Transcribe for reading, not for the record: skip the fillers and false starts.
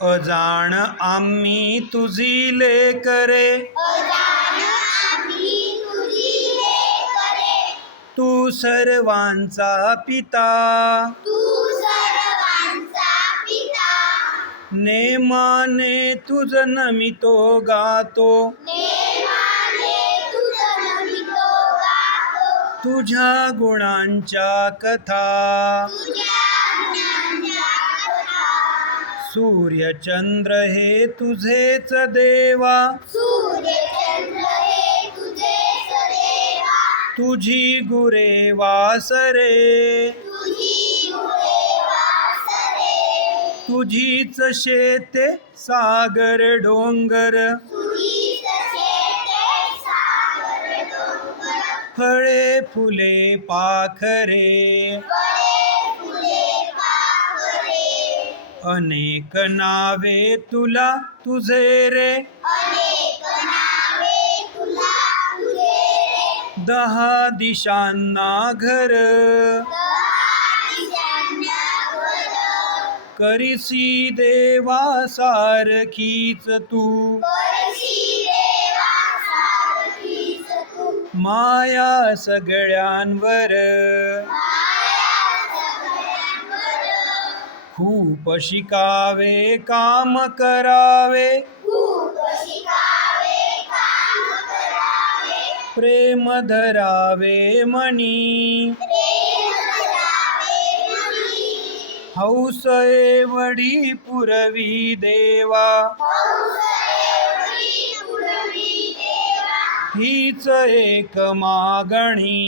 अजाण आम्ही तुझी लेकरे, तू सर्वांचा पिता, नेमाने तुझ नमितो गातो, तुझ्या गुणांच्या कथा. सूर्य चंद्र हे तुझेच देवा, तुझी गुरे वासरे, तुझीच शेते सागर डोंगर, फळे फुले पाखरे. अनेक नावे तुला तुझे रे, 10 दिशांना घर. करीसी देवा सारखीच तू, माया सगळ्यांवर. खूप शिकावे काम करावे, प्रेम धरावे मनी. हौस एवढी पुरवी देवा, हीच एक मागणी.